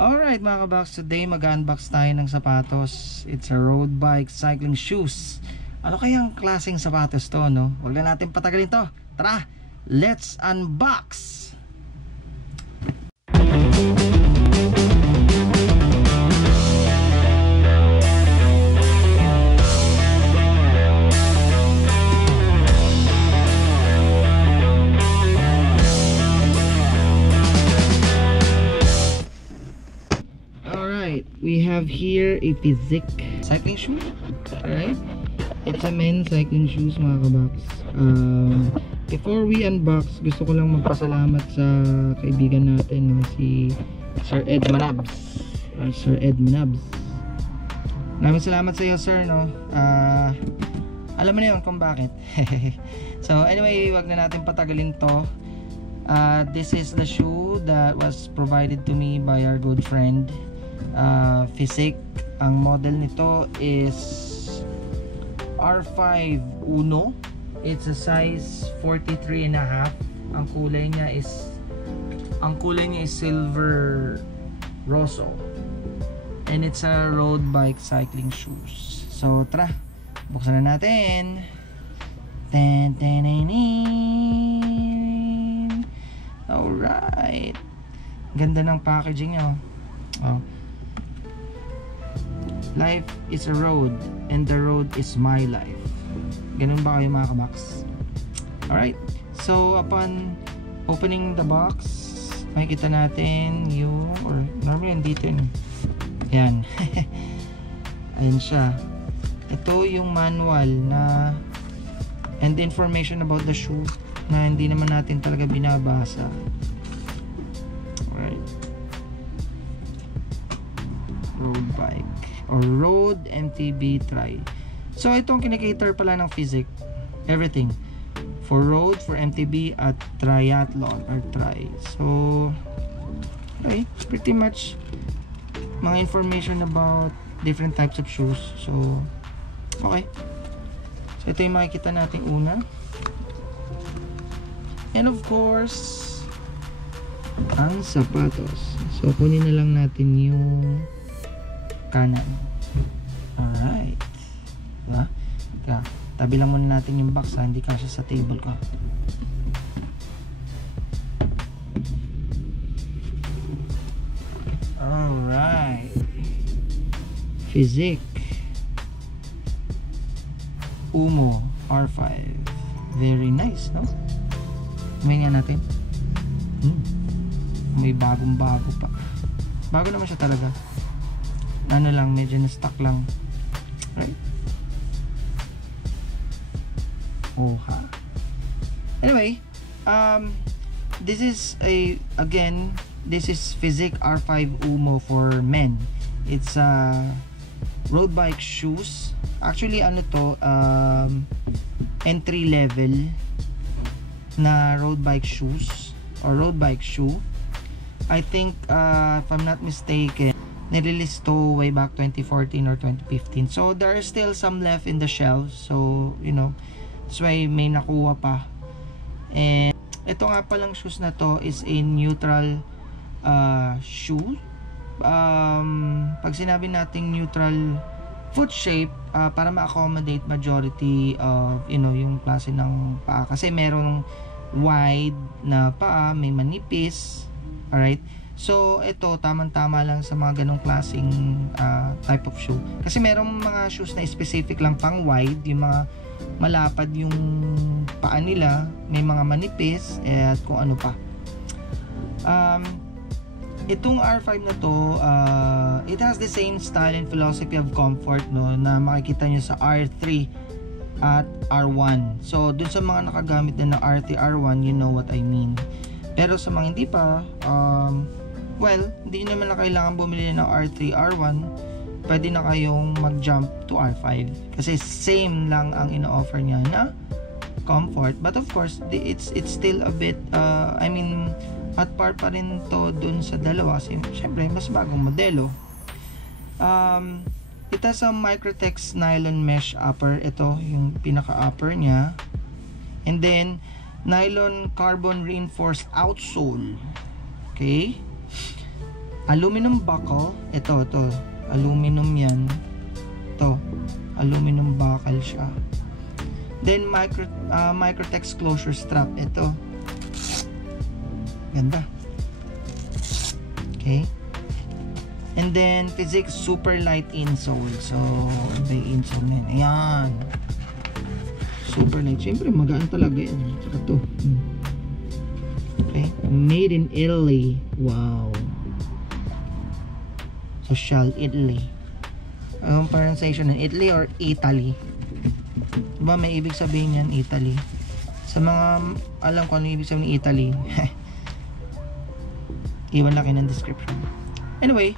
Alright mga kabox, today mag-unbox tayo ng sapatos. It's a road bike cycling shoes. Ano kayang klaseng sapatos to, no? Huwag na natin patagalin to. Tara, let's unbox! We have here a Fizik cycling shoe. Alright, it's a men's cycling shoes mga kabox. Before we unbox, gusto ko lang magpasalamat sa kaibigan natin, no, si Sir Ed Manabs or Sir Ed Manabs. Maraming salamat sa iyo, sir, no. Alam mo na yun kung bakit. So anyway, wag na natin patagalin to. This is the shoe that was provided to me by our good friend Fizik. Ang model nito is R5 Uno. It's a size 43 and a half. Ang kulay niya is silver rosso, and it's a road bike cycling shoes. So tara, buksan na natin. Alright, ganda ng packaging niya. Oh. Life is a road and the road is my life. Ganun ba kayo mga kabox? Alright, so upon opening the box, makikita natin yung, or normally nandito yun. Yan. Ayan siya. Ito yung manual na and the information about the shoe na hindi naman natin talaga binabasa. Alright, road bike or road MTB tri. So itong kinikater pala ng Fizik, everything for road, for MTB at triathlon or tri. So okay, pretty much mga information about different types of shoes. So okay, so ito yung makikita natin una, and of course ang sapatos. So kunin na lang natin yung kanan. Alright, diba? Tabi lang muna natin yung box, hindi kasya sa table ko. Alright, Fizik Umo R5. Very nice, no? May nga natin. May bagong bago pa. Bago naman siya talaga. Ano lang, medyo na stuck lang. Right? Oha. Anyway, this is this is Fizik R5 Umo for men. It's road bike shoes. Actually ano to, entry level na road bike shoes or road bike shoe. I think if I'm not mistaken, nirelease to way back 2014 or 2015. So there are still some left in the shelves. So you know, that's why may nakuha pa. And ito nga palang shoes na to is a neutral shoe. Pag sinabi nating neutral foot shape, para ma-accommodate majority of, you know, yung klase ng paa. Kasi merong wide na paa, may manipis. Alright, so ito tamang-tama lang sa mga ganong klaseng type of shoe. Kasi merong mga shoes na specific lang pang wide, yung mga malapad yung paa nila, may mga manipis at kung ano pa. Itong R5 na to, it has the same style and philosophy of comfort, no, na makikita nyo sa R3 at R1. So dun sa mga nakagamit na R3, R1, you know what I mean. Pero sa mga hindi pa, well, hindi naman na kailangan bumili ng R3, R1. Pwede na kayong mag-jump to R5 kasi same lang ang ino-offer niya na comfort. But of course, it's still a bit, I mean, at par pa rin to dun sa dalawa. Siyempre, mas bagong modelo. It has a Microtex nylon mesh upper. Ito yung pinaka-upper niya. And then, nylon carbon reinforced outsole. Okay? Aluminum buckle. Ito. Aluminum yan. Ito. Aluminum buckle siya. Then, Microtex closure strap. Ito. Ganda. Okay. And then, Physics super light insole. So, iba yung insole na yun. Ayan. Super light. Siyempre, magaan talaga yan. Saka ito. Okay. Made in Italy. Wow. Social Italy. Anong pronunciation ng Italy or Italy? Diba may ibig sabihin yan, Italy? Sa mga alam ko ano ibig sabihin ng Italy, iwan lang kayo ng description. Anyway,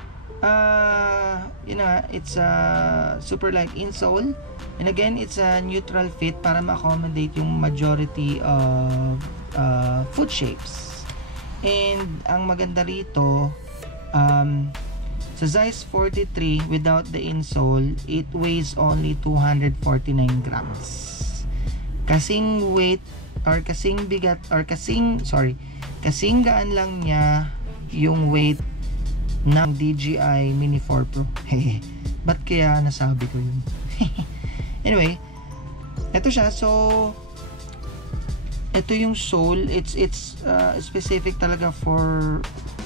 yun na, it's a super light insole. And again, it's a neutral fit para ma-accommodate yung majority of foot shapes. And ang maganda rito, sa size 43 without the insole, it weighs only 249 grams. Kasing weight or kasing bigat or kasing gaan lang niya yung weight ng DJI Mini 4 Pro. Ba't kaya nasabi ko yun? Anyway, eto siya. So, ito yung sole. It's specific talaga for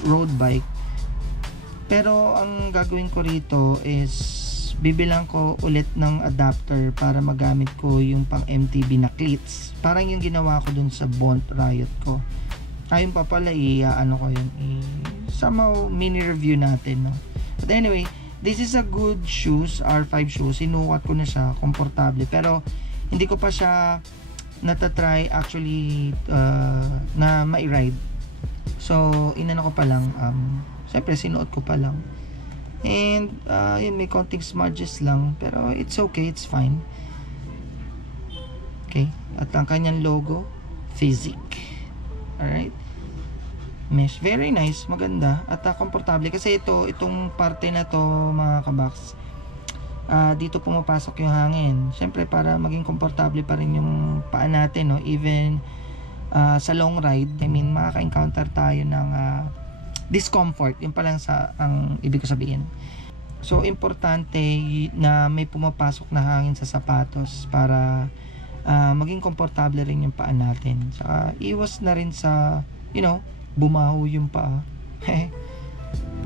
road bike. Pero ang gagawin ko rito is bibilang ko ulit ng adapter para magamit ko yung pang MTB na cleats. Parang yung ginawa ko dun sa Bont Riot ko. Ayun pa pala ano ko yun, somehow mini review natin, no? But anyway, this is a good shoes, R5 shoes. Sinukat ko na siya, komportable. Pero hindi ko pa siya natatry actually na ma-ride. So, inano ko pa lang, siyempre sinuot ko pa lang. And yun, may konting smudges lang, pero it's okay, it's fine. Okay, at ang kanyang logo, Physics. Alright, mesh, very nice, maganda at komportable kasi itong parte na to mga kabox, dito pumapasok yung hangin, syempre para maging komportable pa rin yung paa natin, no? Even sa long ride, I mean makaka-encounter tayo ng discomfort, yun pa lang ang ibig ko sabihin. So importante na may pumapasok na hangin sa sapatos para maging komportable rin yung paa natin. Saka iwas na rin sa, bumaho yung paa.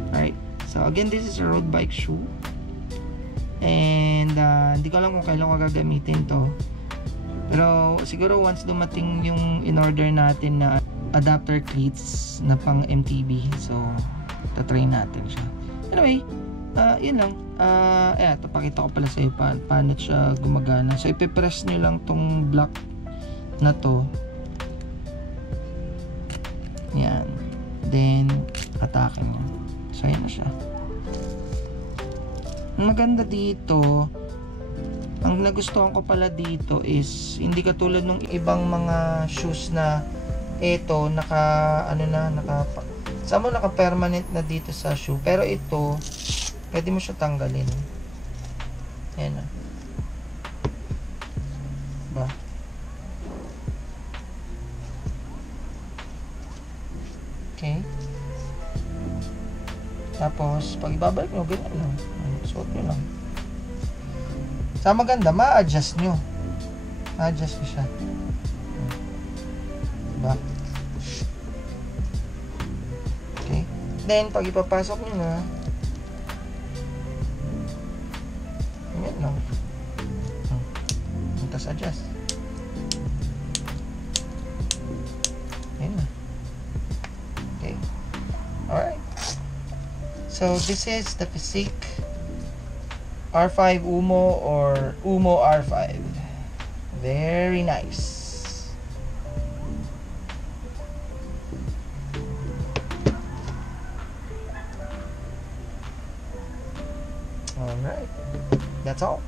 Alright, so again, this is a road bike shoe and hindi ko alam kung kailan ko gagamitin to, pero siguro once dumating yung in-order natin na adapter cleats na pang MTB, so tatry natin siya. Anyway, yun lang. Ito, pakita ko pala sa iyo paano siya gumagana. So ipipress nyo lang tong block na to, yan, then atake nyo. So yan na siya. Ang maganda dito, ang nagustuhan ko pala dito is hindi katulad ng ibang mga shoes na naka permanent na dito sa shoe, pero ito pwede mo siya tanggalin. Ayan na. Ba? Okay. Tapos, pag ibabalik nyo, ganyan lang. Suot nyo lang. Sa maganda, ma-adjust nyo. Ma-adjust nyo siya. Diba? Okay. Then, pag ipapasok nyo na, yan lang. Tapos adjust. Yan na. Okay. Alright. So, this is the Physics R5 Umo or Umo R5. Very nice. Alright. That's all.